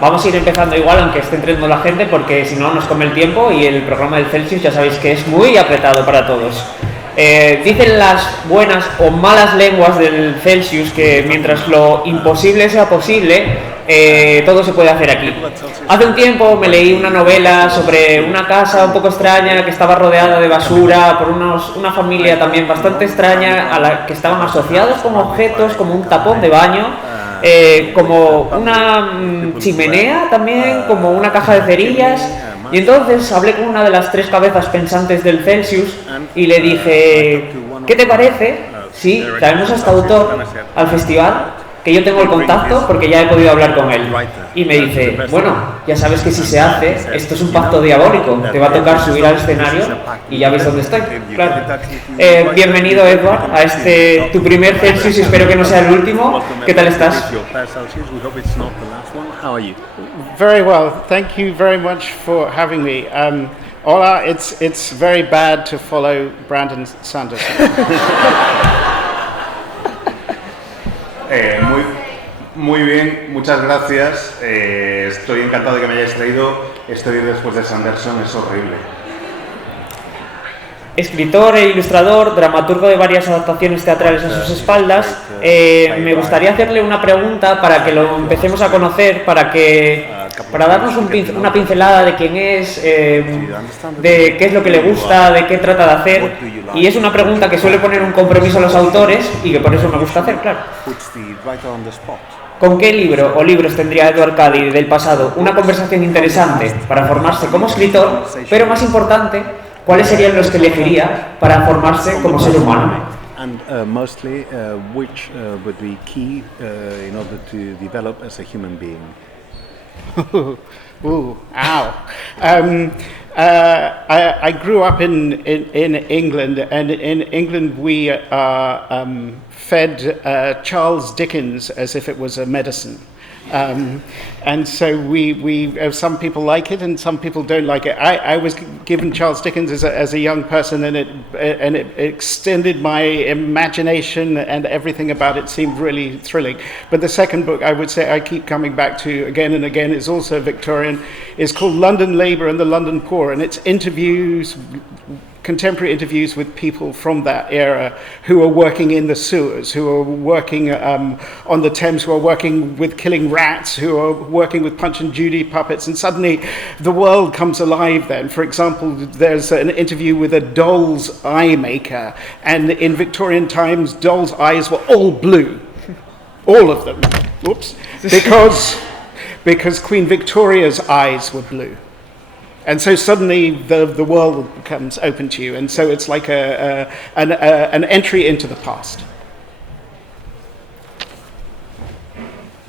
vamos a ir empezando igual, aunque esté entrando la gente, porque si no nos come el tiempo y el programa del Celsius ya sabéis que es muy apretado para todos. Dicen las buenas o malas lenguas del Celsius que mientras lo imposible sea posible, todo se puede hacer aquí. Hace un tiempo me leí una novela sobre una casa un poco extraña que estaba rodeada de basura por una familia también bastante extraña a la que estaban asociados como objetos, como un tapón de baño, como una chimenea también, como una caja de cerillas. Y entonces hablé con una de las 3 cabezas pensantes del Celsius y le dije, ¿qué te parece si traemos a este autor al festival? Que yo tengo el contacto porque ya he podido hablar con él. Y me dice, bueno, ya sabes que si se hace, esto es un pacto diabólico, te va a tocar subir al escenario y ya ves dónde estoy. Claro. Bienvenido, Edward, a este tu primer Celsius y espero que no sea el último. ¿Qué tal estás? Very well. Thank you very much for having me. Hola, it's very bad to follow Brandon Sanderson. Muy bien, muchas gracias. Estoy encantado de que me hayáis traído. Esto ir después de Sanderson es horrible. Escritor e ilustrador, dramaturgo de varias adaptaciones teatrales a sus espaldas. Me gustaría hacerle una pregunta para que lo empecemos a conocer, para darnos una pincelada de quién es, de qué es lo que le gusta, de qué trata de hacer. Y es una pregunta que suele poner un compromiso a los autores y que por eso me gusta hacer, claro. ¿Con qué libro o libros tendría Edward Cady del pasado una conversación interesante para formarse como escritor, pero más importante, ¿cuáles serían los que elegiría para formarse como ser humano? And mostly, which would be key in order to develop as a human being? Ooh, ow. I grew up in England, and in England we fed Charles Dickens as if it was a medicine. And so we some people like it and some people don't like it. I was given Charles Dickens as a young person, and it extended my imagination, and everything about it seemed really thrilling. But the second book, I would say I keep coming back to again and again, is also Victorian. It's called London Labour and the London Poor, and it's contemporary interviews with people from that era who are working in the sewers, who are working on the Thames, who are working with killing rats, who are working with Punch and Judy puppets, and suddenly the world comes alive then. For example, there's an interview with a doll's eye maker, and in Victorian times, doll's eyes were all blue. All of them. Whoops. Because Queen Victoria's eyes were blue. And so suddenly the world becomes open to you, and so it's like an entry into the past.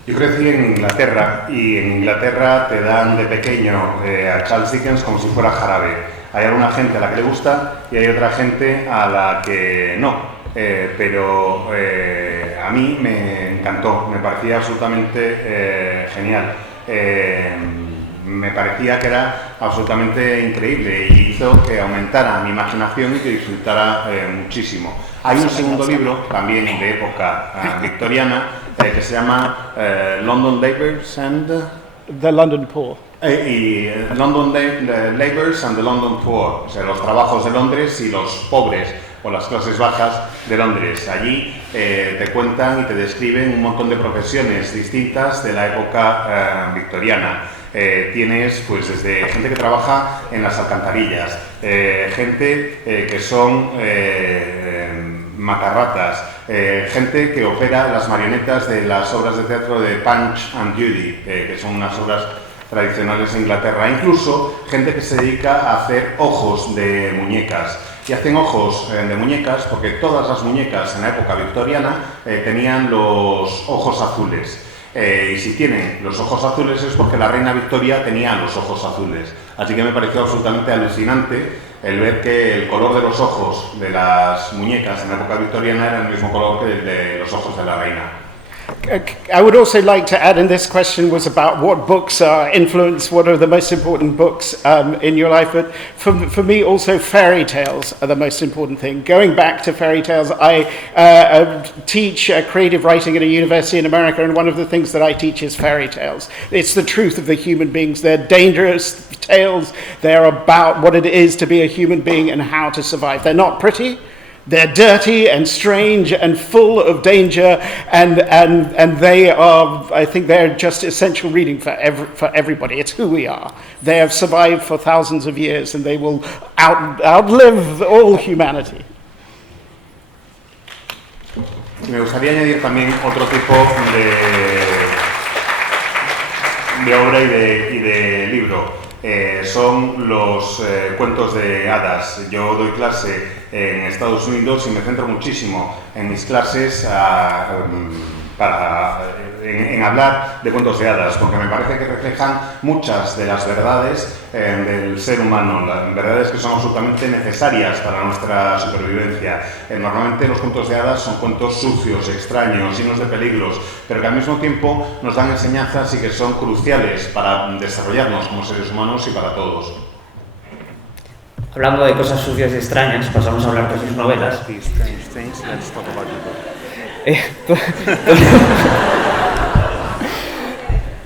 Yo crecí en Inglaterra y en Inglaterra te dan de pequeño a Charles Dickens como si fuera jarabe. Hay alguna gente a la que le gusta y hay otra gente a la que no. Pero a mí me encantó, me parecía absolutamente genial. Me parecía que era absolutamente increíble y hizo que aumentara mi imaginación y que disfrutara muchísimo. Hay un segundo libro, también de época victoriana, que se llama London Labours and the London Poor. London Labours and the London Poor, o sea, los trabajos de Londres y los pobres o las clases bajas de Londres. Allí te cuentan y te describen un montón de profesiones distintas de la época victoriana. Tienes pues desde gente que trabaja en las alcantarillas, gente que son macarratas, gente que opera las marionetas de las obras de teatro de Punch and Judy, que son unas obras tradicionales en Inglaterra, incluso gente que se dedica a hacer ojos de muñecas. Y hacen ojos de muñecas porque todas las muñecas en la época victoriana tenían los ojos azules. Y si tienen los ojos azules es porque la reina Victoria tenía los ojos azules. Así que me pareció absolutamente alucinante el ver que el color de los ojos de las muñecas en la época victoriana era el mismo color que el de los ojos de la reina. I would also like to add, and this question was about what books are influence, what are the most important books in your life, but for me also fairy tales are the most important thing. Going back to fairy tales, I teach creative writing at a university in America, and one of the things that I teach is fairy tales. It's the truth of the human beings. They're dangerous tales. They're about what it is to be a human being and how to survive. They're not pretty. They're dirty and strange and full of danger, and they are, I think they're just essential reading for everybody. It's who we are. They have survived for thousands of years, and they will outlive all humanity. Me gustaría añadir también otro tipo de obra y de libro. Son los cuentos de hadas. Yo doy clase en Estados Unidos y me centro muchísimo en mis clases en hablar de cuentos de hadas, porque me parece que reflejan muchas de las verdades del ser humano, las verdades que son absolutamente necesarias para nuestra supervivencia. Normalmente los cuentos de hadas son cuentos sucios, extraños, llenos de peligros, pero que al mismo tiempo nos dan enseñanzas y que son cruciales para desarrollarnos como seres humanos y para todos. Hablando de cosas sucias y extrañas, pasamos a hablar de sus novelas.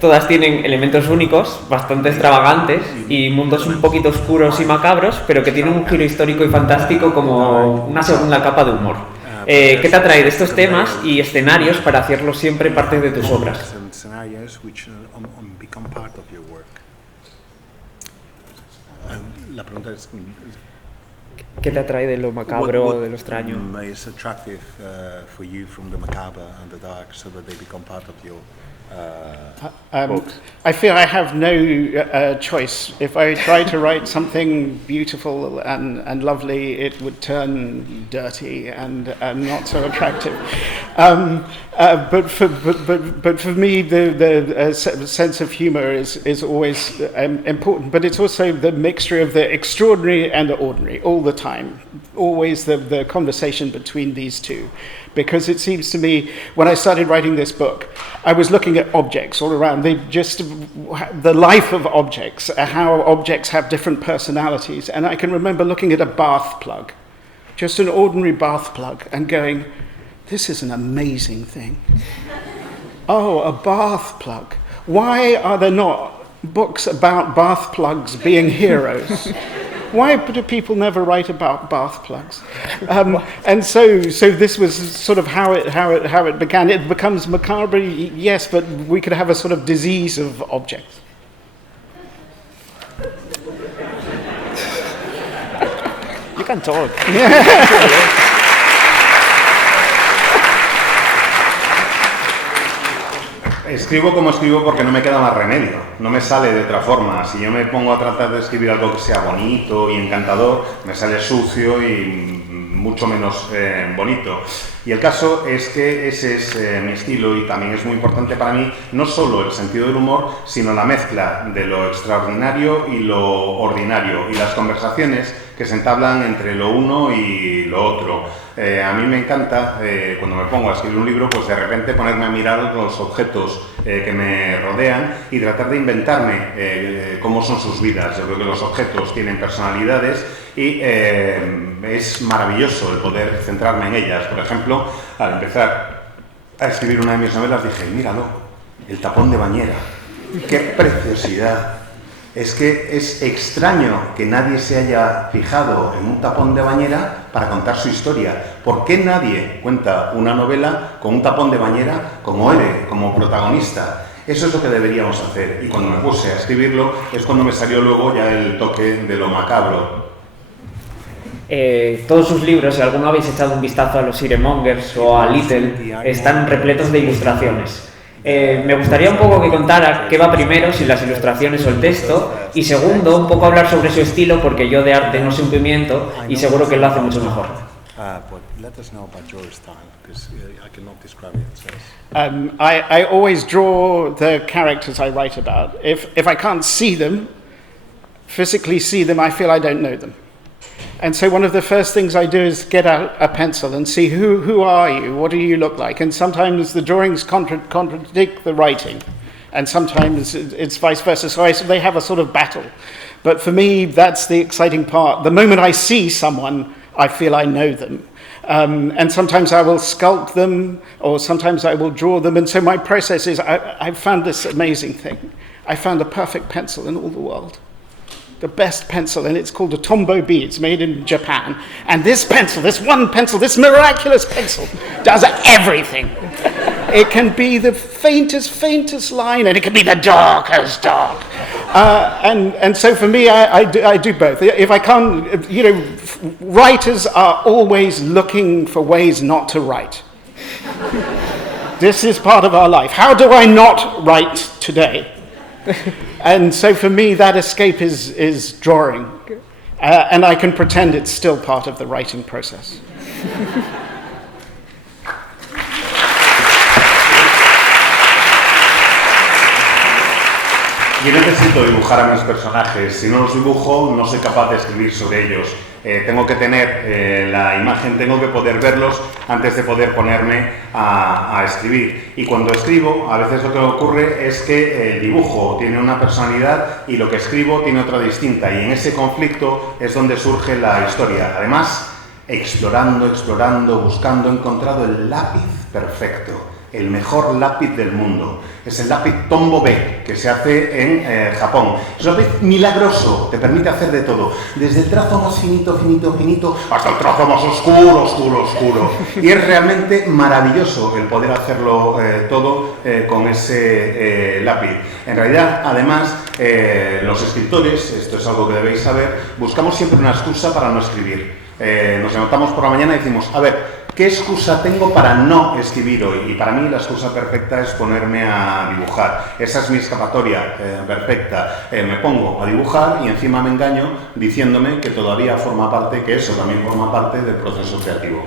Todas tienen elementos únicos, bastante extravagantes y mundos un poquito oscuros y macabros, pero que tienen un giro histórico y fantástico como una segunda capa de humor. ¿Qué te atrae de estos temas y escenarios para hacerlos siempre parte de tus obras? La pregunta es ¿qué te atrae de lo macabro, de lo extraño? Is attractive for you from the macabre and the dark, so that they become part of your books? I feel I have no choice. If I try to write something beautiful and lovely, it would turn dirty and not so attractive. But for me, the sense of humor is always important. But it's also the mixture of the extraordinary and the ordinary all the time. Always the conversation between these two. Because it seems to me, when I started writing this book, I was looking at objects all around. The life of objects, how objects have different personalities. And I can remember looking at a bath plug, just an ordinary bath plug, and going, this is an amazing thing. Oh, a bath plug. Why are there not books about bath plugs being heroes? Why do people never write about bath plugs? And so this was sort of how it began. It becomes macabre, yes, but we could have a sort of disease of objects. You can talk. Escribo como escribo porque no me queda más remedio, no me sale de otra forma. Si yo me pongo a tratar de escribir algo que sea bonito y encantador, me sale sucio y mucho menos bonito. Y el caso es que ese es mi estilo y también es muy importante para mí, no solo el sentido del humor, sino la mezcla de lo extraordinario y lo ordinario y las conversaciones que se entablan entre lo uno y lo otro. A mí me encanta, cuando me pongo a escribir un libro, pues de repente ponerme a mirar los objetos que me rodean y tratar de inventarme cómo son sus vidas. Yo creo que los objetos tienen personalidades y es maravilloso el poder centrarme en ellas. Por ejemplo, al empezar a escribir una de mis novelas dije, míralo, el tapón de bañera, qué preciosidad. Es que es extraño que nadie se haya fijado en un tapón de bañera para contar su historia. ¿Por qué nadie cuenta una novela con un tapón de bañera como Ere, como protagonista? Eso es lo que deberíamos hacer. Y cuando me puse a escribirlo es cuando me salió luego ya el toque de lo macabro. Todos sus libros, si alguno habéis echado un vistazo a los Iremongers o a Little, están repletos de ilustraciones. Me gustaría un poco que contara qué va primero, si las ilustraciones o el texto, y segundo, un poco hablar sobre su estilo, porque yo de arte no sé un pimiento y seguro que él lo hace mucho mejor. I always draw the characters I write about. If I can't see them, physically see them, I feel I don't know them. And so one of the first things I do is get out a pencil and see who are you, what do you look like? And sometimes the drawings contradict the writing, and sometimes it's vice versa. So they have a sort of battle. But for me, that's the exciting part. The moment I see someone, I feel I know them. And sometimes I will sculpt them, or sometimes I will draw them. And so my process is, I found this amazing thing. I found the perfect pencil in all the world. The best pencil, and it's called a Tombow B. It's made in Japan. And this pencil, this one pencil, this miraculous pencil, does everything. It can be the faintest line, and it can be the darkest dark. And so for me, I do both. If I can't, writers are always looking for ways not to write. This is part of our life. How do I not write today? And so for me, that escape is drawing. And I can pretend it's still part of the writing process. Yo necesito dibujar a mis personajes. Si no los dibujo, no soy capaz de escribir sobre ellos. Tengo que tener la imagen, tengo que poder verlos antes de poder ponerme a escribir. Y cuando escribo, a veces lo que ocurre es que el dibujo tiene una personalidad y lo que escribo tiene otra distinta. Y en ese conflicto es donde surge la historia. Además, explorando, buscando, he encontrado el lápiz perfecto. El mejor lápiz del mundo. Es el lápiz Tombow B, que se hace en Japón. Es un lápiz milagroso, te permite hacer de todo. Desde el trazo más finito, hasta el trazo más oscuro. Y es realmente maravilloso el poder hacerlo todo con ese lápiz. En realidad, además, los escritores, esto es algo que debéis saber, buscamos siempre una excusa para no escribir. Nos levantamos por la mañana y decimos, a ver, ¿qué excusa tengo para no escribir hoy? Y para mí la excusa perfecta es ponerme a dibujar. Esa es mi escapatoria perfecta. Me pongo a dibujar y encima me engaño diciéndome que todavía forma parte, que eso también forma parte del proceso creativo.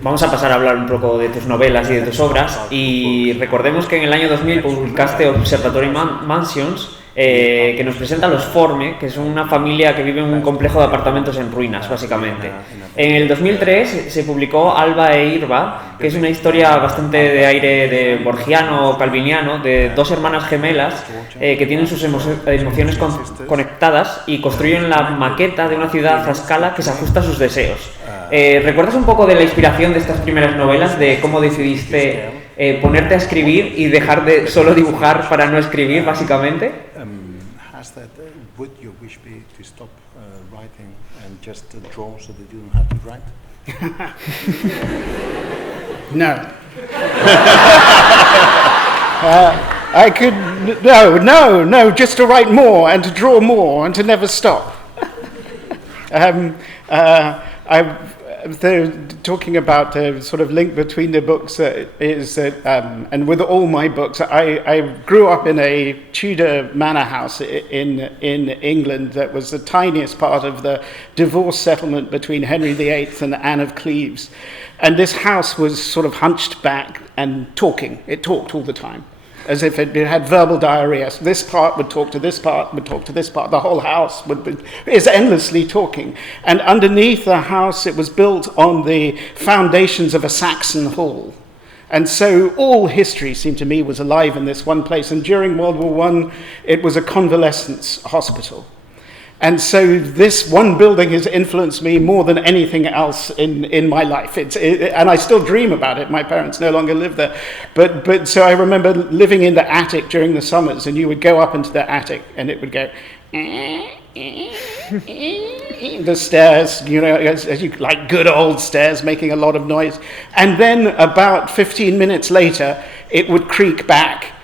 Vamos a pasar a hablar un poco de tus novelas y de tus obras. Y recordemos que en el año 2000 publicaste Observatory Mansions, que nos presenta los Forme, que son una familia que vive en un complejo de apartamentos en ruinas, básicamente. En el 2003 se publicó Alba e Irba, que es una historia bastante de aire de borgiano o calviniano, de dos hermanas gemelas que tienen sus emociones conectadas y construyen la maqueta de una ciudad a escala que se ajusta a sus deseos. ¿Recuerdas un poco de la inspiración de estas primeras novelas, de cómo decidiste ponerte a escribir y dejar de solo dibujar para no escribir, básicamente? Has that would your wish be to stop writing and just draw so that you don't have to write? No. I could no, just to write more and to draw more and to never stop. They're talking about the sort of link between the books is that, and with all my books, I grew up in a Tudor manor house in England that was the tiniest part of the divorce settlement between Henry VIII and Anne of Cleves. And this house was sort of hunched back and talking. It talked all the time, as if it had verbal diarrhea. So this part would talk to this part, would talk to this part. The whole house is endlessly talking. And underneath the house, it was built on the foundations of a Saxon hall. And so all history, seemed to me, was alive in this one place. And during World War I, it was a convalescence hospital. And so this one building has influenced me more than anything else in my life. And I still dream about it. My parents no longer live there. But so I remember living in the attic during the summers, and you would go up into the attic, and it would go, the stairs, as you like good old stairs, making a lot of noise. And then about 15 minutes later, it would creak back,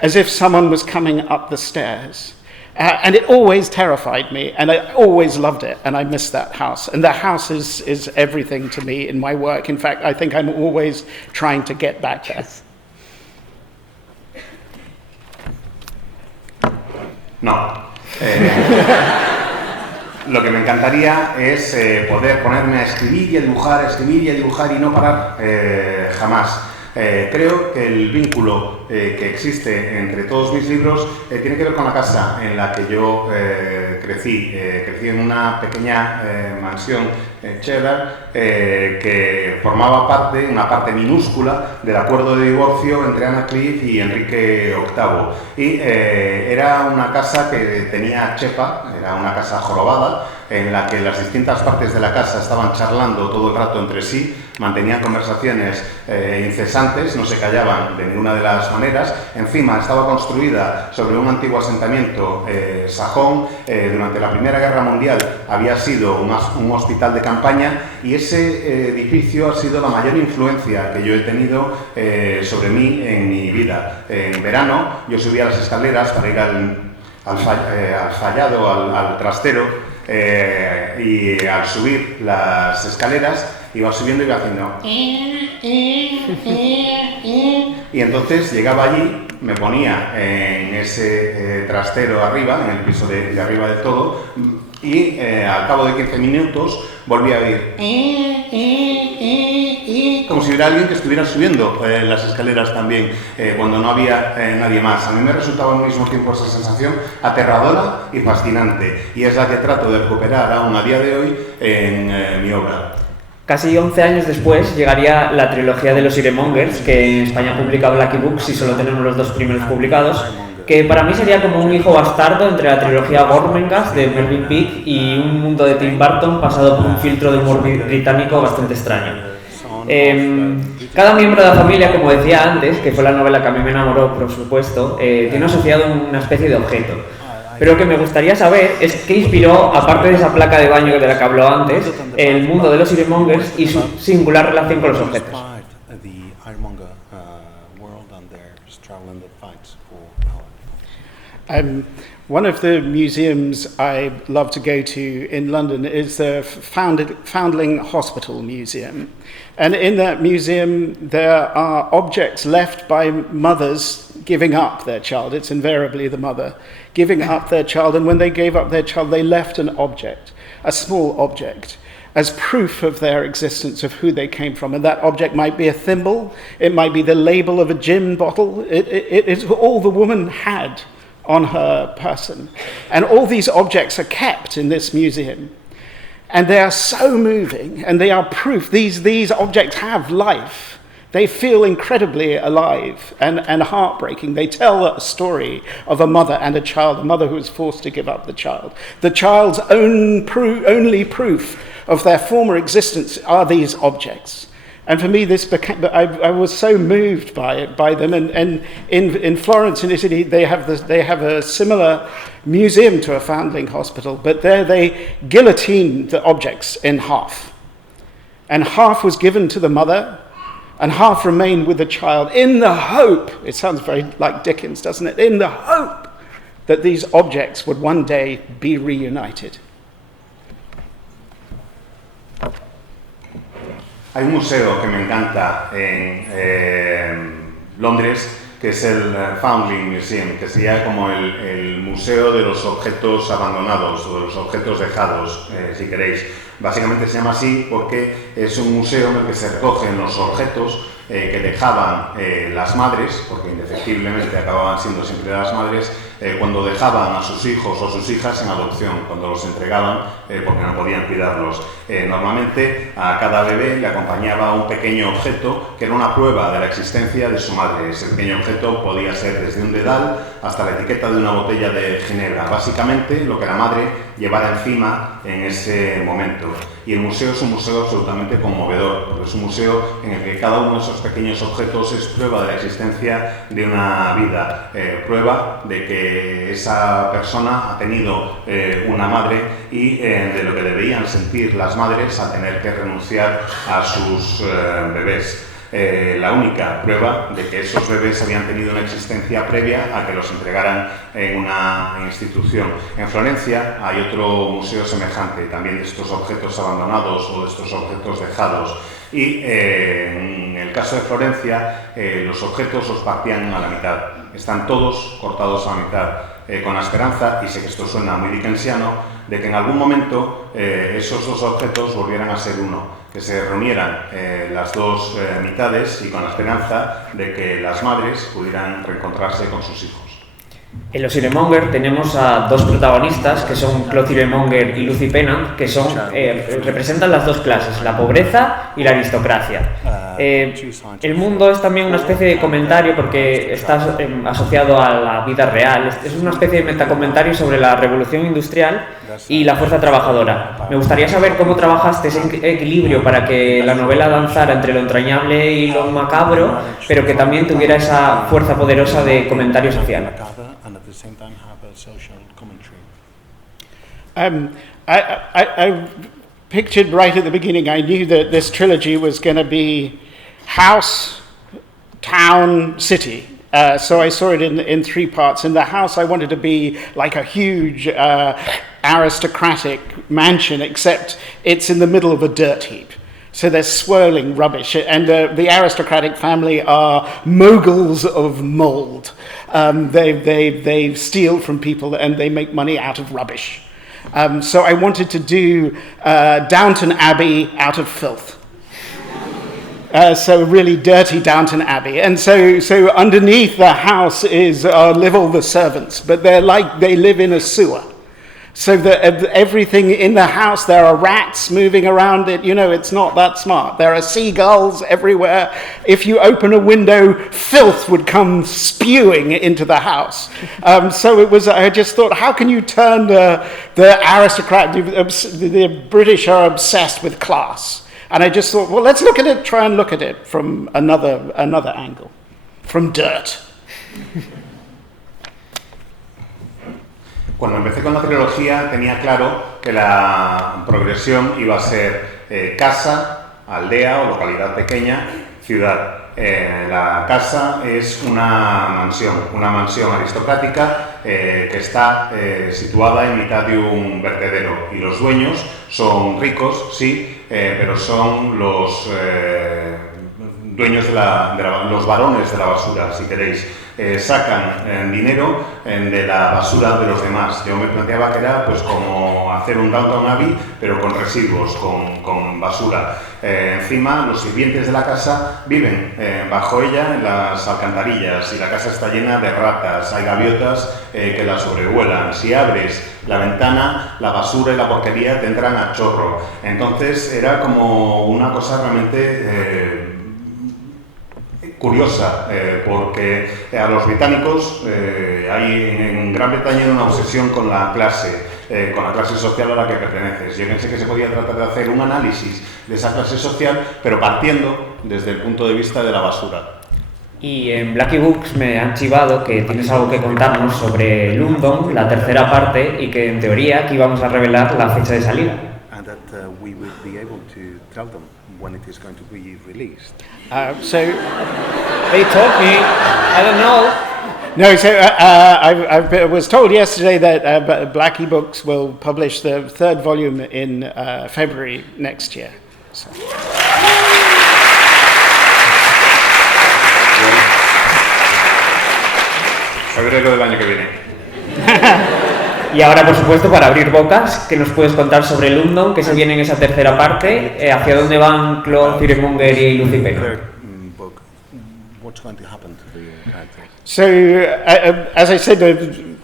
as if someone was coming up the stairs. And it always terrified me, and I always loved it, and I miss that house. And the house is everything to me in my work. In fact, I think I'm always trying to get back there. No. Lo que me encantaría es poder ponerme a escribir y a dibujar y no parar jamás. Creo que el vínculo que existe entre todos mis libros tiene que ver con la casa en la que yo crecí en una pequeña mansión cheddar que formaba una parte minúscula del acuerdo de divorcio entre Anne Cliff y Enrique VIII. Y era una casa que tenía chepa, era una casa jorobada, en la que las distintas partes de la casa estaban charlando todo el rato entre sí, mantenían conversaciones incesantes, no se callaban de ninguna de las maneras. Encima estaba construida sobre un antiguo asentamiento sajón. Durante la Primera Guerra Mundial había sido un hospital de campaña, y ese edificio ha sido la mayor influencia que yo he tenido sobre mí en mi vida. En verano yo subía las escaleras para ir al fallado, al trastero, y al subir las escaleras iba subiendo y iba haciendo y entonces llegaba allí, me ponía en ese trastero arriba, en el piso de arriba del todo, y al cabo de 15 minutos volvía a oír como si hubiera alguien que estuviera subiendo las escaleras también, cuando no había nadie más. A mí me resultaba al mismo tiempo esa sensación aterradora y fascinante, y es la que trato de recuperar aún a día de hoy en mi obra. Casi 11 años después llegaría la trilogía de los Iremongers, que en España publica Blacky Books y solo tenemos los 2 primeros publicados, que para mí sería como un hijo bastardo entre la trilogía Gormenghast de Melvin Peake y Un mundo de Tim Burton pasado por un filtro de humor británico bastante extraño. Cada miembro de la familia, como decía antes, que fue la novela que a mí me enamoró, por supuesto, tiene asociado una especie de objeto. Pero lo que me gustaría saber es qué inspiró, aparte de esa placa de baño de la que habló antes, el mundo de los Iremongers y su singular relación con los objetos. One of the museums I love to go to in London is the Foundling Hospital Museum. And in that museum, there are objects left by mothers giving up their child. It's invariably the mother giving up their child. And when they gave up their child, they left an object, a small object, as proof of their existence, of who they came from. And that object might be a thimble. It might be the label of a gin bottle. It's all the woman had on her person. And all these objects are kept in this museum. And they are so moving, and they are proof. These objects have life. They feel incredibly alive and heartbreaking. They tell a story of a mother and a child, a mother who was forced to give up the child. The child's only proof of their former existence are these objects. And for me, I was so moved by them. And in Florence, in Italy, they have a similar museum to a foundling hospital, but there they guillotined the objects in half. And half was given to the mother, and half remained with the child in the hope, it sounds very like Dickens, doesn't it? In the hope that these objects would one day be reunited. Hay un museo que me encanta en Londres, que es el Foundling Museum, que sería como el museo de los objetos abandonados o de los objetos dejados, si queréis. Básicamente se llama así porque es un museo en el que se recogen los objetos que dejaban las madres, porque indefectiblemente acababan siendo siempre las madres, cuando dejaban a sus hijos o sus hijas en adopción, cuando los entregaban porque no podían cuidarlos. Normalmente a cada bebé le acompañaba un pequeño objeto que era una prueba de la existencia de su madre. Ese pequeño objeto podía ser desde un dedal hasta la etiqueta de una botella de ginebra, básicamente lo que la madre llevara encima en ese momento. Y el museo es un museo absolutamente conmovedor, porque es un museo en el que cada uno de esos pequeños objetos es prueba de la existencia de una vida, prueba de que esa persona ha tenido una madre y de lo que debían sentir las madres al tener que renunciar a sus bebés. La única prueba de que esos bebés habían tenido una existencia previa a que los entregaran en una institución. En Florencia hay otro museo semejante, también de estos objetos abandonados o de estos objetos dejados. Y en el caso de Florencia, los objetos los partían a la mitad. Están todos cortados a la mitad, con la esperanza, y sé que esto suena muy dickensiano, de que en algún momento esos dos objetos volvieran a ser uno, que se reunieran las dos mitades y con la esperanza de que las madres pudieran reencontrarse con sus hijos. En Los Iremonger tenemos a dos protagonistas que son Claude Iremonger y Lucy Pennant, que son, representan las dos clases, la pobreza y la aristocracia. El mundo es también una especie de comentario porque está asociado a la vida real, es una especie de metacomentario sobre la revolución industrial y la fuerza trabajadora. Me gustaría saber cómo trabajaste ese equilibrio para que la novela danzara entre lo entrañable y lo macabro, pero que también tuviera esa fuerza poderosa de comentario social. I pictured right at the beginning, I knew that this trilogy was going to be house, town, city. So I saw it in three parts. In the house, I wanted to be like a huge aristocratic mansion, except it's in the middle of a dirt heap. So there's swirling rubbish, and the aristocratic family are moguls of mold. They steal from people and they make money out of rubbish. So I wanted to do Downton Abbey out of filth. So really dirty Downton Abbey. And so underneath the house live all the servants, but they live in a sewer. So that everything in the house, there are rats moving around it, it's not that smart. There are seagulls everywhere. If you open a window, filth would come spewing into the house. I just thought, how can you turn the aristocrat, the British are obsessed with class. And I just thought, well, let's try and look at it from another angle, from dirt. Cuando empecé con la trilogía tenía claro que la progresión iba a ser casa, aldea o localidad pequeña, ciudad. La casa es una mansión aristocrática que está situada en mitad de un vertedero y los dueños son ricos, sí, pero son los dueños los varones de la basura, si queréis. Sacan dinero de la basura de los demás. Yo me planteaba que era pues como hacer un Downton Abbey, pero con residuos, con basura. Encima, los sirvientes de la casa viven bajo ella en las alcantarillas y la casa está llena de ratas, hay gaviotas que la sobrevuelan. Si abres la ventana, la basura y la porquería te entran a chorro. Entonces era como una cosa realmente curiosa, porque a los británicos hay en Gran Bretaña una obsesión con la clase social a la que perteneces. Yo pensé que se podía tratar de hacer un análisis de esa clase social, pero partiendo desde el punto de vista de la basura. Y en Blackie Books me han chivado que tienes algo que contarnos sobre London, la tercera parte, y que en teoría aquí vamos a revelar la fecha de salida. And that we would be able to tell them when it is going to be released. So They told me, I don't know. No, so I was told yesterday that Blackie Books will publish the third volume in February next year. So. Febrero del año que viene. Y ahora, por supuesto, para abrir bocas, ¿qué nos puedes contar sobre London, que se viene en esa tercera parte? ¿Hacia dónde van Claude Iremonger y Lucy Pennant? What's going to happen to the characters? So, as I said, the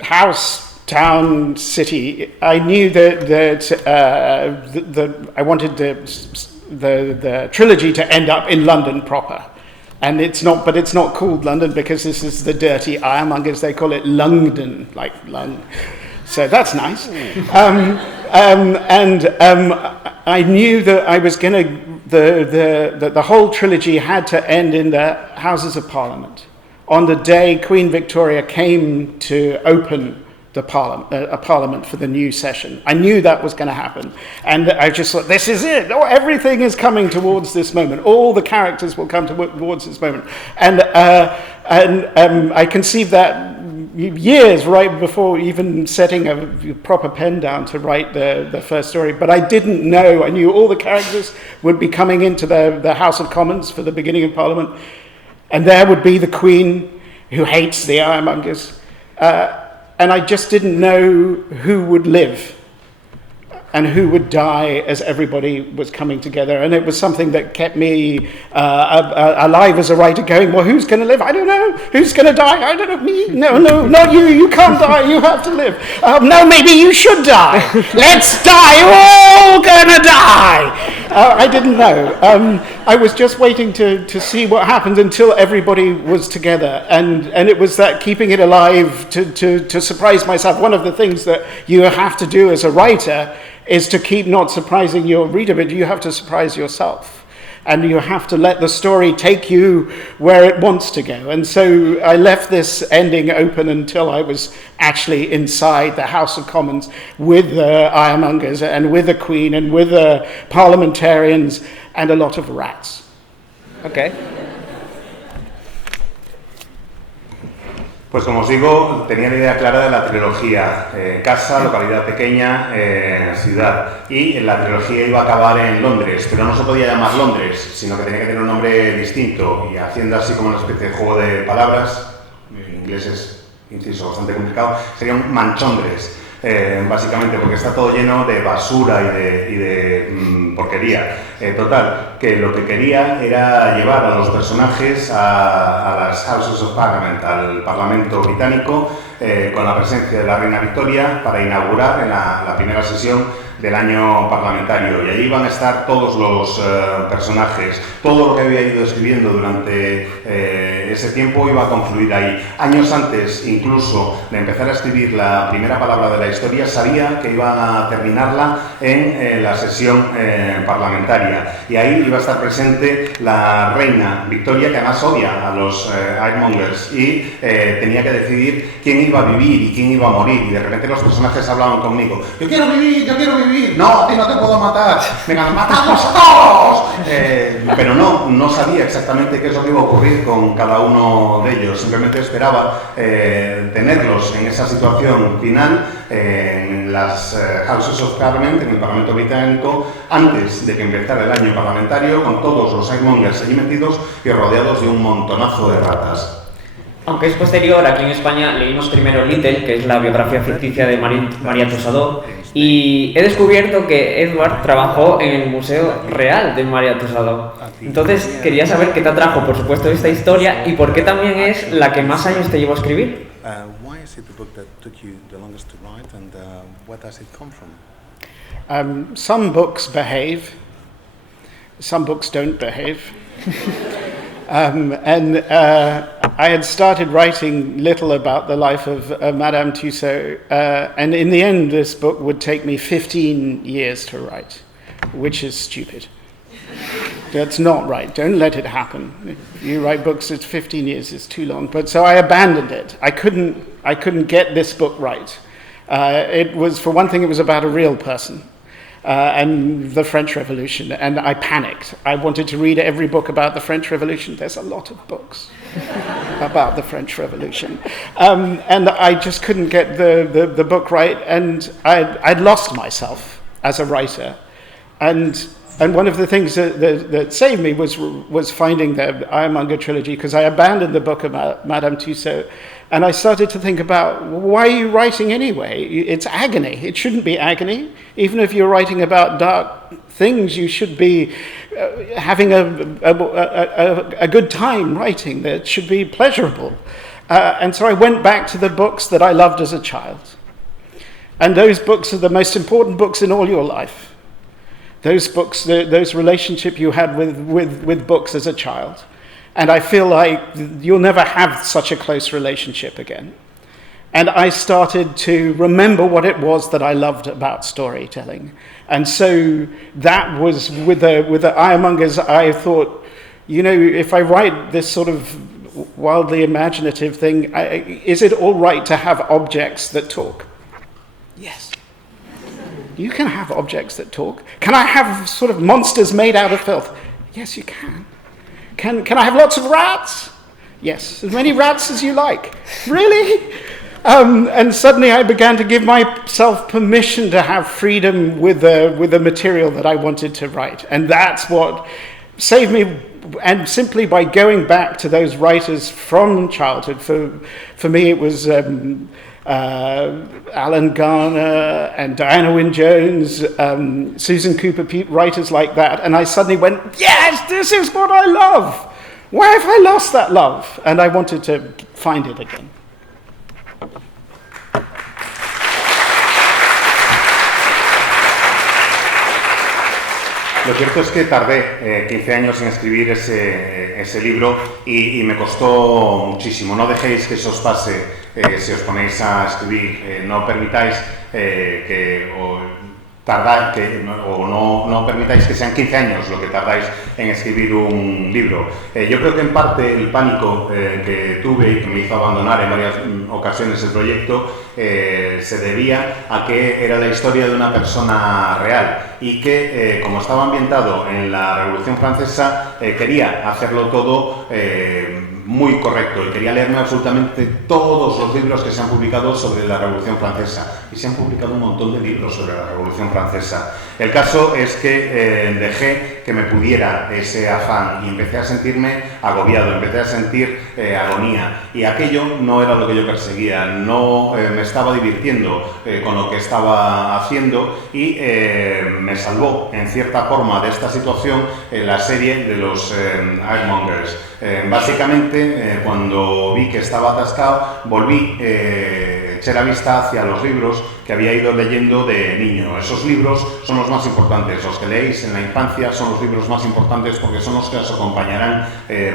house, town, city, I knew that I wanted the trilogy to end up in London proper. And it's not called London because this is the dirty ironmongers. They call it Lungdon, like lung. So that's nice. I knew that I was going to the whole trilogy had to end in the Houses of Parliament on the day Queen Victoria came to open the Parliament for the new session. I knew that was going to happen, and I just thought, this is it. Oh, everything is coming towards this moment. All the characters will come towards this moment, and I conceived that years right before even setting a proper pen down to write the first story. But I didn't know. I knew all the characters would be coming into the House of Commons for the beginning of Parliament, and there would be the Queen who hates the ironmongers. And I just didn't know who would live. and who would die as everybody was coming together. And it was something that kept me alive as a writer, going, well, who's going to live? I don't know. Who's going to die? I don't know. Me? No, not you. You can't die. You have to live. No, maybe you should die. Let's die. We're all going to die. I didn't know. I was just waiting to see what happened until everybody was together. And it was that keeping it alive to surprise myself. One of the things that you have to do as a writer is to keep not surprising your reader, but you have to surprise yourself. And you have to let the story take you where it wants to go. And so I left this ending open until I was actually inside the House of Commons with the ironmongers and with the Queen and with the parliamentarians and a lot of rats. Okay. Pues como os digo, tenía la idea clara de la trilogía, casa, localidad pequeña, ciudad, y la trilogía iba a acabar en Londres, pero no se podía llamar Londres, sino que tenía que tener un nombre distinto, y haciendo así como una especie de juego de palabras, en inglés es, inciso, bastante complicado, sería un Manchondres, básicamente, porque está todo lleno de basura y de porquería. Total, que lo que quería era llevar a los personajes a las Houses of Parliament, al Parlamento británico, con la presencia de la reina Victoria, para inaugurar en la primera sesión del año parlamentario. Y allí van a estar todos los personajes, todo lo que había ido escribiendo durante ese tiempo iba a confluir ahí. Años antes, incluso, de empezar a escribir la primera palabra de la historia, sabía que iba a terminarla en la sesión parlamentaria. Y ahí iba a estar presente la reina Victoria, que además odia a los Ironmongers, y tenía que decidir quién iba a vivir y quién iba a morir. Y de repente los personajes hablaban conmigo. Yo quiero vivir, no, a ti no te puedo matar, venga, matamos a todos. Pero no sabía exactamente qué es lo que iba a ocurrir con cada uno de ellos, simplemente esperaba tenerlos en esa situación final en las Houses of Parliament, en el Parlamento británico, antes de que empezara el año parlamentario, con todos los Ironmongers allí metidos y rodeados de un montonazo de ratas. Aunque es posterior, aquí en España leímos primero Little, que es la biografía ficticia de María Tussauds, y he descubierto que Edward trabajó en el Museo Real de María Tussauds. Entonces quería saber qué te atrajo, por supuesto, esta historia y por qué también es la que más años te llevó a escribir. Why is it the book that took you the longest to write, and where does it come from? Some books behave, some books don't behave. I had started writing little about the life of Madame Tussauds, and in the end this book would take me 15 years to write, which is stupid. That's not right. Don't let it happen. If you write books, it's 15 years, it's too long. But so I abandoned it. I couldn't get this book right. It was, for one thing, it was about a real person. And the French Revolution, and I panicked. I wanted to read every book about the French Revolution. There's a lot of books about the French Revolution. And I just couldn't get the book right, and I'd lost myself as a writer. And one of the things that saved me was finding the Ironmonger trilogy, because I abandoned the book about Madame Tussauds, and I started to think about, why are you writing anyway? It's agony. It shouldn't be agony. Even if you're writing about dark things, you should be having a good time writing. That should be pleasurable. And so I went back to the books that I loved as a child. And those books are the most important books in all your life. Those books, those relationship you had with books as a child. And I feel like you'll never have such a close relationship again. And I started to remember what it was that I loved about storytelling. And so that was, with the Ironmongers, I thought, you know, if I write this sort of wildly imaginative thing, is it all right to have objects that talk? Yes. You can have objects that talk. Can I have sort of monsters made out of filth? Yes, you can. Can I have lots of rats? Yes, as many rats as you like. Really? And suddenly I began to give myself permission to have freedom with the material that I wanted to write. And that's what saved me. And simply by going back to those writers from childhood, for me it was Alan Garner and Diana Wynne Jones, Susan Cooper, writers like that, and I suddenly went, yes, this is what I love. Why have I lost that love? And I wanted to find it again. Lo cierto es que tardé 15 años en escribir ese libro y me costó muchísimo. No dejéis que eso os pase si os ponéis a escribir. No permitáis no permitáis que sean 15 años lo que tardáis en escribir un libro. Yo creo que en parte el pánico que tuve y que me hizo abandonar en varias ocasiones el proyecto se debía a que era la historia de una persona real y que, como estaba ambientado en la Revolución Francesa, quería hacerlo todo muy correcto y quería leerme absolutamente todos los libros que se han publicado sobre la Revolución Francesa, y se han publicado un montón de libros sobre la Revolución Francesa. El caso es que dejé que me pudiera ese afán y empecé a sentirme agobiado, empecé a sentir agonía, y aquello no era lo que yo perseguía, no me estaba divirtiendo con lo que estaba haciendo, y me salvó en cierta forma de esta situación la serie de los Ironmongers. Básicamente, cuando vi que estaba atascado, volví, eché la vista hacia los libros que había ido leyendo de niño. Esos libros son los más importantes, los que leéis en la infancia son los libros más importantes porque son los que os acompañarán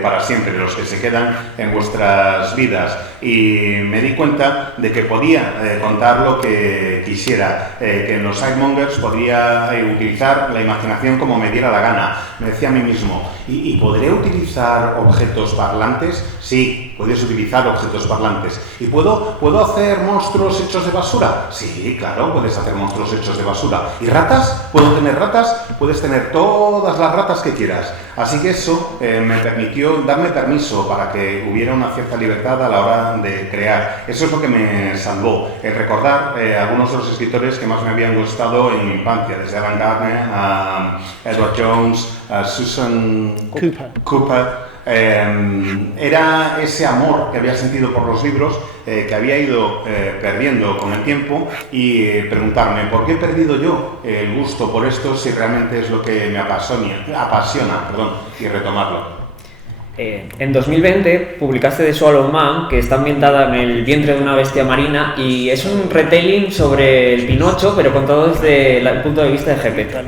para siempre, los que se quedan en vuestras vidas. Y me di cuenta de que podía contar lo que quisiera, que en los Ironmongers podría utilizar la imaginación como me diera la gana. Me decía a mí mismo, ¿y podré utilizar objetos parlantes? Sí, puedes utilizar objetos parlantes. ¿Y puedo hacer monstruos hechos de basura? Sí, claro, puedes hacer monstruos hechos de basura. ¿Y ratas? ¿Puedo tener ratas? Puedes tener todas las ratas que quieras. Así que eso me permitió darme permiso para que hubiera una cierta libertad a la hora de crear. Eso es lo que me salvó, el recordar algunos de los escritores que más me habían gustado en mi infancia, desde Alan Garner a Edward Jones, a Susan Cooper. Era ese amor que había sentido por los libros que había ido perdiendo con el tiempo, y preguntarme ¿por qué he perdido yo el gusto por esto si realmente es lo que me apasiona, y retomarlo. En 2020 publicaste The Swallow Man, que está ambientada en el vientre de una bestia marina, y es un retelling sobre el Pinocho, pero contado desde el punto de vista de Geppetto.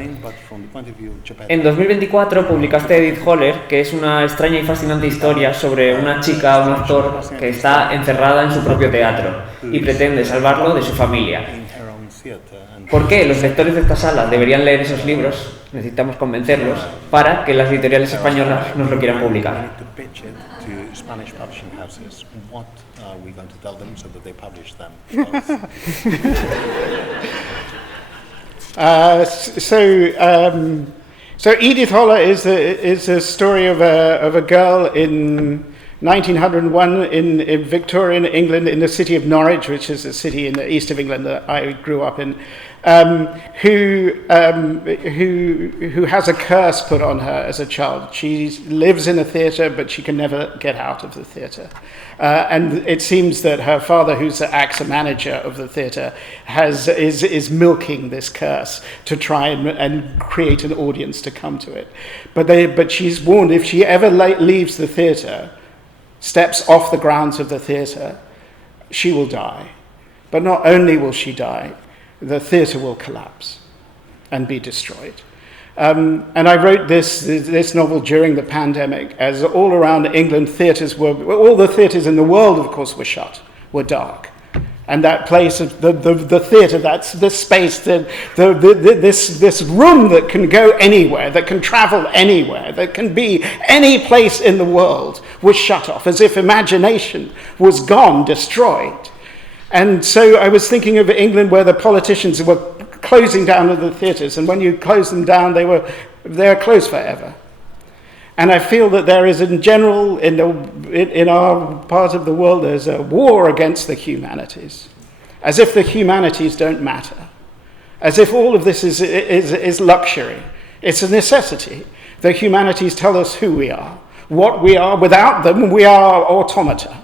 En 2024 publicaste Edith Holler, que es una extraña y fascinante historia sobre una chica, un actor, que está encerrada en su propio teatro y pretende salvarlo de su familia. ¿Por qué los lectores de esta sala deberían leer esos libros? Necesitamos convencerlos para que las editoriales españolas nos lo quieran publicar. So Edith Holler is a story of a girl in 1901 in Victorian England, in the city of Norwich, which is a city in the east of England that I grew up in, who has a curse put on her as a child. She lives in a theatre, but she can never get out of the theatre. And it seems that her father, who's the actor manager of the theatre, is milking this curse to try and create an audience to come to it. But she's warned, if she ever leaves the theatre, steps off the grounds of the theatre, she will die. But not only will she die, the theatre will collapse and be destroyed. And I wrote this novel during the pandemic, as all around England theatres all the theatres in the world, of course, were shut, were dark. And that place, the theatre, that's this space, this room that can go anywhere, that can travel anywhere, that can be any place in the world, was shut off, as if imagination was gone, destroyed. And so I was thinking of England, where the politicians were closing down the theatres, and when you close them down, they're closed forever. And I feel that there is, in general, in our part of the world, there's a war against the humanities, as if the humanities don't matter, as if all of this is luxury. It's a necessity. The humanities tell us who we are, what we are. Without them, we are automata.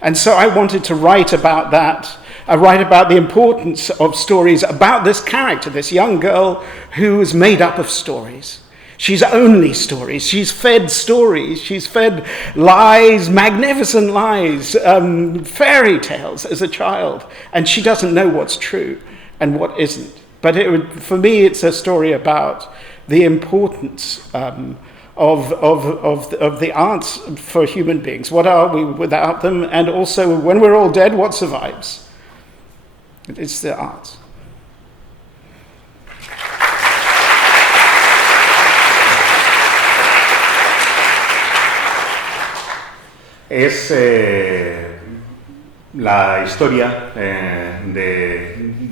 And so I wanted to write about that I write about the importance of stories about this character, this young girl who is made up of stories. She's only stories. She's fed stories. She's fed lies, magnificent lies, fairy tales as a child. And she doesn't know what's true and what isn't. But for me, it's a story about the importance of the arts for human beings. What are we without them? And also, when we're all dead, what survives? It's the arts. Es la historia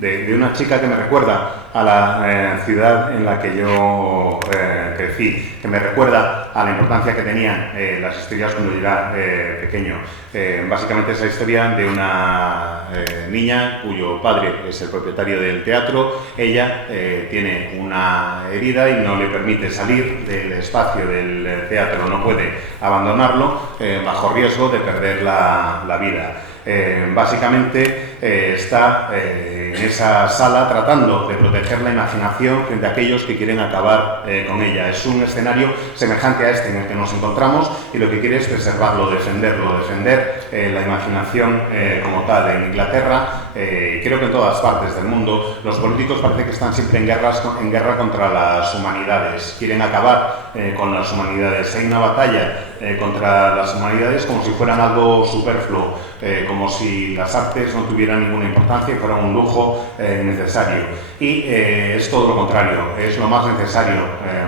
de una chica que me recuerda a la ciudad en la que yo crecí, que me recuerda a la importancia que tenían las historias cuando yo era pequeño. Básicamente es la historia de una niña cuyo padre es el propietario del teatro. Ella tiene una herida y no le permite salir del espacio del teatro, no puede abandonarlo bajo riesgo de perder la vida. Básicamente está en esa sala tratando de proteger la imaginación frente a aquellos que quieren acabar con ella. Es un escenario semejante a este en el que nos encontramos y lo que quiere es preservarlo, defender la imaginación como tal. En Inglaterra, creo que en todas partes del mundo, los políticos parece que están siempre en guerra contra las humanidades, quieren acabar con las humanidades. Hay una batalla contra las humanidades como si fueran algo superfluo, como si las artes no tuvieran ninguna importancia y fueran un lujo necesario. Y es todo lo contrario, es lo más necesario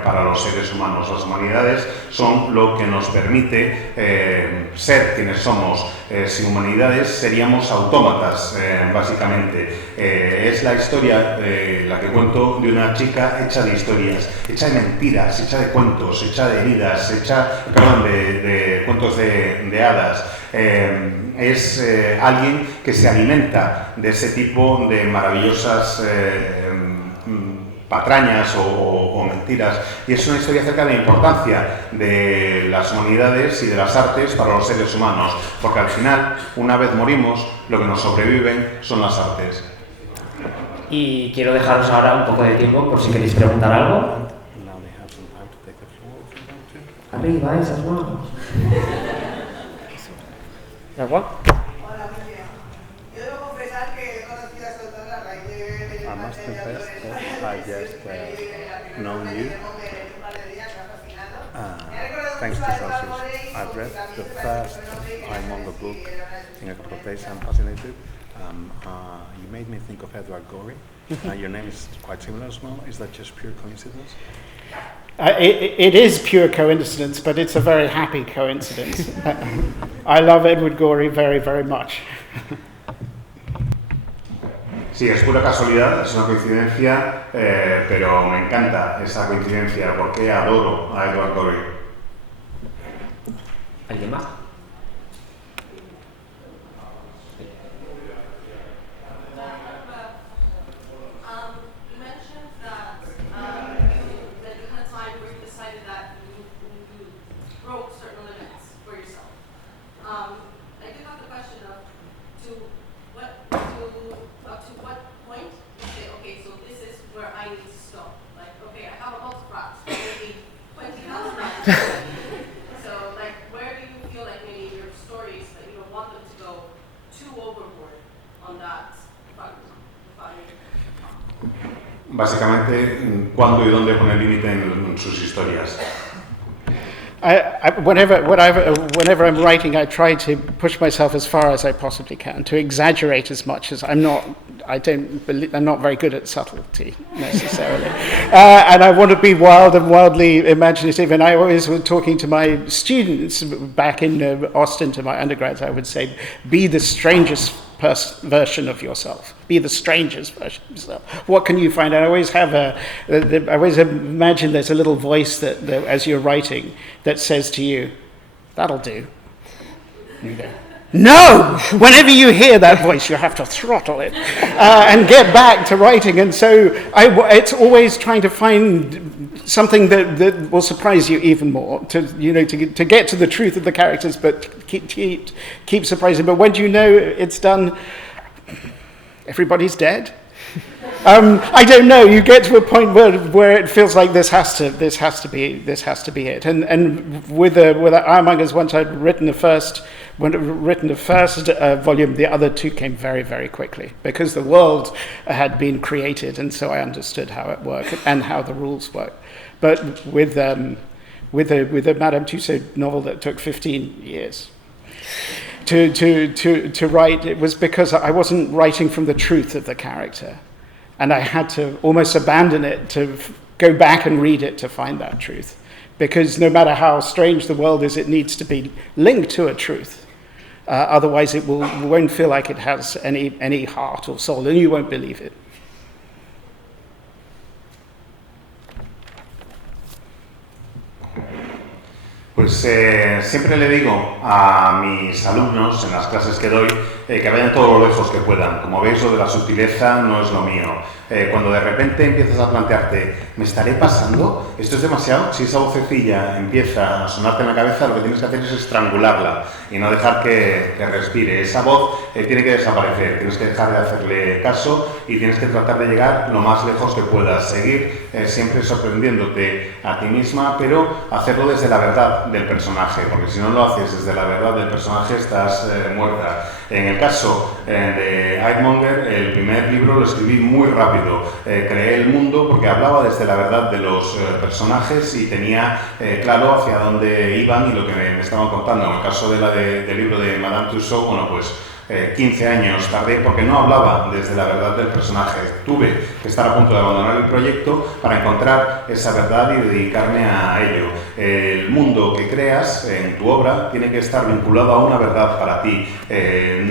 para los seres humanos. Las humanidades son lo que nos permite ser quienes somos. Sin humanidades seríamos autómatas, básicamente. Es la historia, la que cuento, de una chica hecha de historias, hecha de mentiras, hecha de cuentos, hecha de heridas, de cuentos de hadas. Es alguien que se alimenta de ese tipo de maravillosas patrañas o mentiras, y es una historia acerca de la importancia de las humanidades y de las artes para los seres humanos, porque al final, una vez morimos, lo que nos sobreviven son las artes. Y quiero dejaros ahora un poco de tiempo por si queréis preguntar algo. Arriba, esas manos. ¿Agua? Hola, muy bien. Yo debo confesar que he conocido a esta autora a raíz de I must confess that I just known you thanks to Celsius. I've read the first Raimondo book in a couple of days. I'm fascinated. You made me think of Edward Gorey. Your name is quite similar as well. Is that just pure coincidence? It is pure coincidence, but it's a very happy coincidence. I love Edward Gorey very, very much. Sí, es pura casualidad, es una coincidencia, pero me encanta esa coincidencia porque adoro a Edward Gorey. ¿Alguien más? Básicamente, ¿cuándo y dónde pone el límite en sus historias? Whenever I'm writing, I try to push myself as far as I possibly can, to exaggerate as much as I'm not very good at subtlety necessarily, and I want to be wild and wildly imaginative. And I always, was talking to my students back in Austin, to my undergrads, I would say, be the strangest version of yourself. Be the strangest version of yourself. What can you find? I always imagine there's a little voice that as you're writing, that says to you, "That'll do." And you go, "No!" Whenever you hear that voice, you have to throttle it and get back to writing. And so it's always trying to find something that will surprise you even more, to get to the truth of the characters, but keep surprising. But when you know it's done, everybody's dead. I don't know. You get to a point where it feels like this has to be it. And with Ironmongers, once I'd written the first volume, the other two came very, very quickly because the world had been created, and so I understood how it worked and how the rules work. But with the Madame Tussaud novel that took 15 years to write, it was because I wasn't writing from the truth of the character. And I had to almost abandon it to go back and read it to find that truth. Because no matter how strange the world is, it needs to be linked to a truth. Otherwise, it won't feel like it has any heart or soul, and you won't believe it. Pues siempre le digo a mis alumnos en las clases que doy que vayan todo lo lejos que puedan. Como veis, lo de la sutileza no es lo mío. Cuando de repente empiezas a plantearte, ¿me estaré pasando? ¿Esto es demasiado? Si esa vocecilla empieza a sonarte en la cabeza, lo que tienes que hacer es estrangularla y no dejar que respire. Esa voz tiene que desaparecer, tienes que dejar de hacerle caso y tienes que tratar de llegar lo más lejos que puedas. Seguir siempre sorprendiéndote a ti misma, pero hacerlo desde la verdad del personaje, porque si no lo haces desde la verdad del personaje estás muerta. En el caso de Ironmonger, el primer libro lo escribí muy rápido. Creé el mundo porque hablaba desde la verdad de los personajes y tenía claro hacia dónde iban y lo que me estaban contando. En el caso del libro de Madame Tussaud, bueno, pues 15 años tardé porque no hablaba desde la verdad del personaje. Tuve que estar a punto de abandonar el proyecto para encontrar esa verdad y dedicarme a ello. El mundo que creas en tu obra tiene que estar vinculado a una verdad para ti.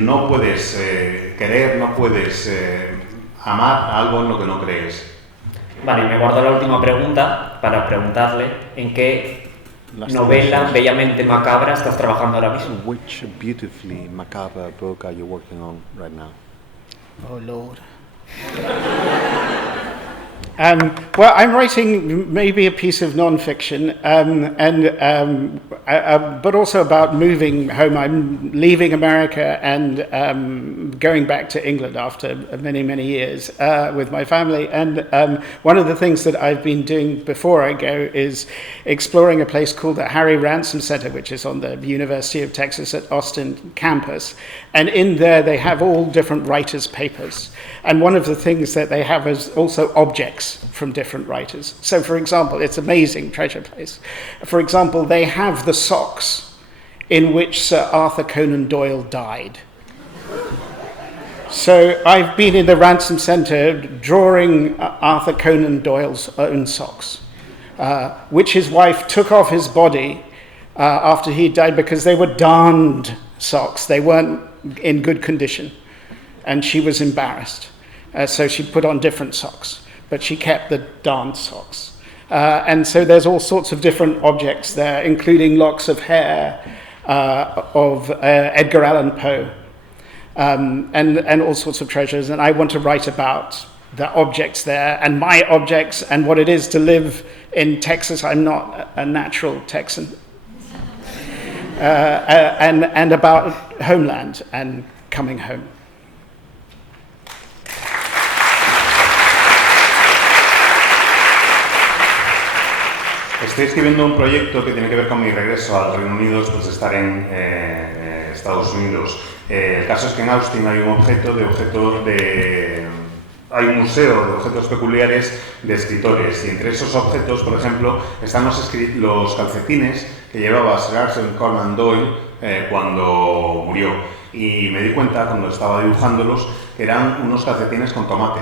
No puedes querer, no puedes amar algo en lo que no crees. Vale, me guardo la última pregunta para preguntarle en qué novela bellamente macabra estás trabajando ahora mismo. Which beautifully macabre book are you working on right now? Oh, Lord. Well, I'm writing maybe a piece of non-fiction, but also about moving home. I'm leaving America and going back to England after many, many years with my family. And one of the things that I've been doing before I go is exploring a place called the Harry Ransom Center, which is on the University of Texas at Austin campus. And in there, they have all different writers' papers. And one of the things that they have is also objects from different writers. So, for example, it's amazing treasure place. For example, they have the socks in which Sir Arthur Conan Doyle died. So I've been in the Ransom Center drawing Arthur Conan Doyle's own socks, which his wife took off his body after he died because they were darned socks. They weren't in good condition, and she was embarrassed. So she put on different socks, but she kept the darned socks. And so there's all sorts of different objects there, including locks of hair of Edgar Allan Poe, and all sorts of treasures. And I want to write about the objects there and my objects and what it is to live in Texas. I'm not a natural Texan. And about homeland and coming home. Estoy escribiendo un proyecto que tiene que ver con mi regreso al Reino Unido después de estar en Estados Unidos. El caso es que en Austin hay un hay un museo de objetos peculiares de escritores y entre esos objetos, por ejemplo, están los calcetines que llevaba Sir Arthur Conan Doyle cuando murió. Y me di cuenta cuando estaba dibujándolos que eran unos calcetines con tomate.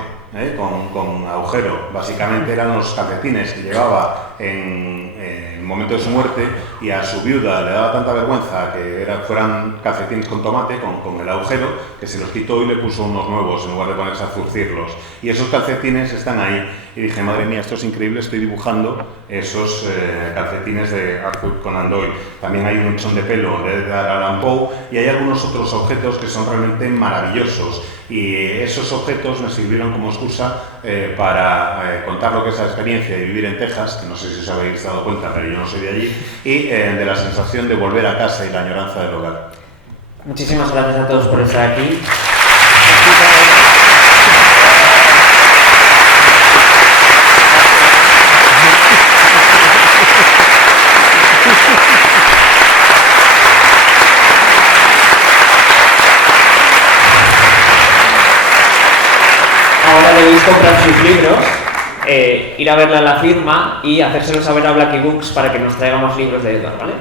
Con agujero. Básicamente eran los calcetines que llevaba en el momento de su muerte y a su viuda le daba tanta vergüenza que fueran calcetines con tomate, con el agujero, que se los quitó y le puso unos nuevos en lugar de ponerse a zurcirlos. Y esos calcetines están ahí. Y dije, madre mía, esto es increíble, estoy dibujando esos calcetines de Arthur Conan Doyle. También hay un mechón de pelo de Edgar Allan Poe y hay algunos otros objetos que son realmente maravillosos. Y esos objetos me sirvieron como excusa para contar lo que es la experiencia de vivir en Texas, que no sé si os habéis dado cuenta, pero yo no soy de allí, y de la sensación de volver a casa y la añoranza del hogar. Muchísimas gracias a todos por estar aquí. ahora debéis comprar sus libros, ir a verla a la firma y hacérselo saber a Blacky Books para que nos traiga más libros de Edward, ¿vale?